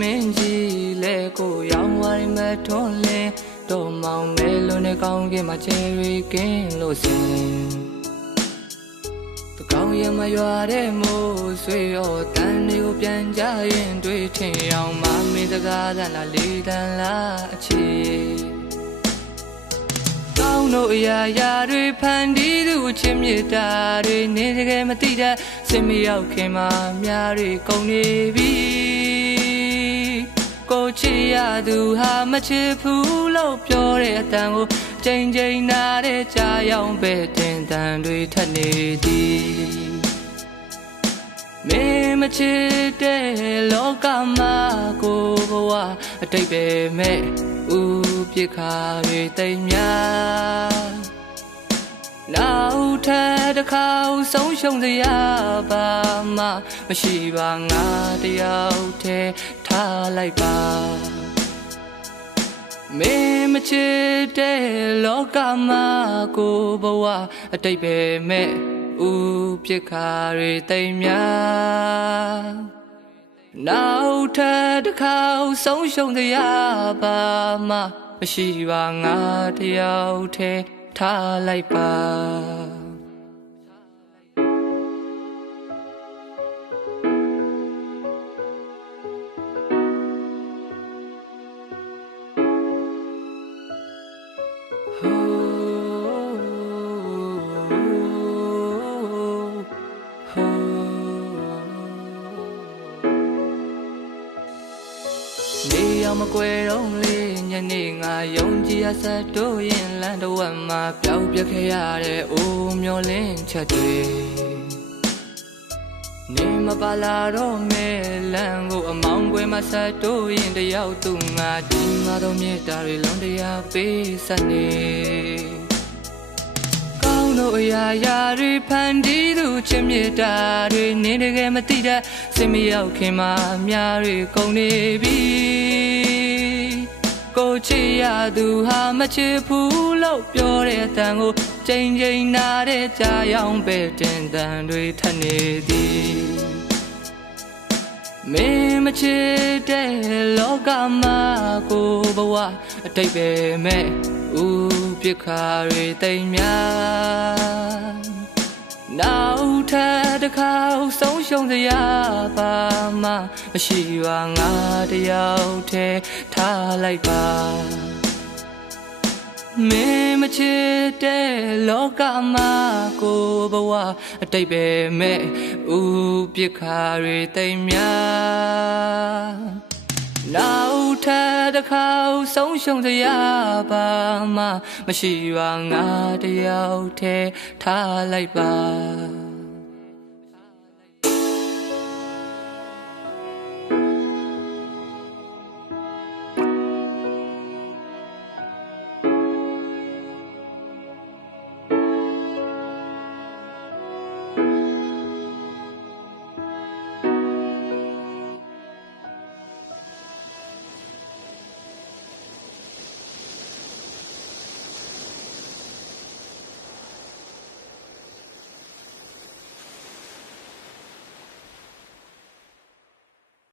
မင်းကြီးလဲကိုရောင်ဝါရီမထွန်းလင်းတော်မောင်မဲလုံးနဲ့ကောင်းကင်မှာချယ်ရီကင်းလို့စင်တကောင်းရမရွာတဲ့မိုးဆွေရောတန်တွေကိုပြန်ကြရင်တွေ့ထင်အောင်မမင်းစကားတန်လားလေးတန်လားအခြေ တို့အရာရာတွေဖန်တီးသူချစ်မြတ်တာတွေနေတကယ်မသိတတ်စင်မရောက်ခင်မှာများတွေကုန်နေပြီကိုချစ်ရသူဟာမချစ်ဘူးလို့ပြောတဲ့အတန်ကိုချိန်ချိန်နာတဲ့ကြားရောက်ပဲတင်တန်တွေထက်နေသည်မင်းမချစ်တဲ့လောကမှာကိုဘဝအတိတ်ပဲမဲ့ဦးပြစ်ခါတွေတိမ်များနောက်ထပ်တစ်ခါဆုံးရှုံးစရာပါမှမရှိပါငါတယောက်တည်းထားလိုက်ပါမင်းမချစ်တဲ့လောကမှာကိုဘဝအတိတ်ပဲမဲ့ဦးပြစ်ခါတွေတိမ်များနောက်ထပ်တစ်ခါဆုံးရှုံးတရားပါမှမရှိပါငါတယောက်တည်းထားလိုက်ပါနေအောင်မကွယ်တော့လေညနေငါယုံကြည်ရဆက်တို့ရင်လမ်းတစ်ဝက်မှာပျောက်ပြခဲ့ရတဲ့အိုးမျောလင်းချက်တွေနေမပါလာတော့မဲလမ်းကိုအမောင်းကွယ်မှာဆက်တို့ရင်တယောက်သူငါဒီမှာတော့မြေတာတွေလုံးတရားပေးဆက်နေတို့အရာရာတွေဖန်တီးသူချစ်မြတ်တာတွေနေတကယ်မသိတတ်စင်မရောက်ခင်မှာများတွေကုန်နေပြီကိုချစ်ရသူဟာမချစ်ဘူးလို့ပြောတဲ့အတန်ကိုချိန်ချိန်နာတဲ့ကြားရောက်ပဲတင်တန်တွေထက်နေသည်မင်းမချစ်တဲ့လောကမှာကိုဘဝအတိတ်ပဲမဲ့ဦးပြစ်ခါတွေတိမ်များနောက်ထပ်တစ်ခါဆုံးရှုံးစရာပါမှမရှိပါငါတယောက်တည်းထားလိုက်ပါမင်းမချစ်တဲ့လောကမှာကိုဘဝအတိတ်ပဲမဲ့ဦးပြစ်ခါတွေတိမ်များနောက်ထပ်တစ်ခါဆုံးရှုံးစရာပါမှမရှိပါငါတယောက်တည်းထားလိုက်ပါ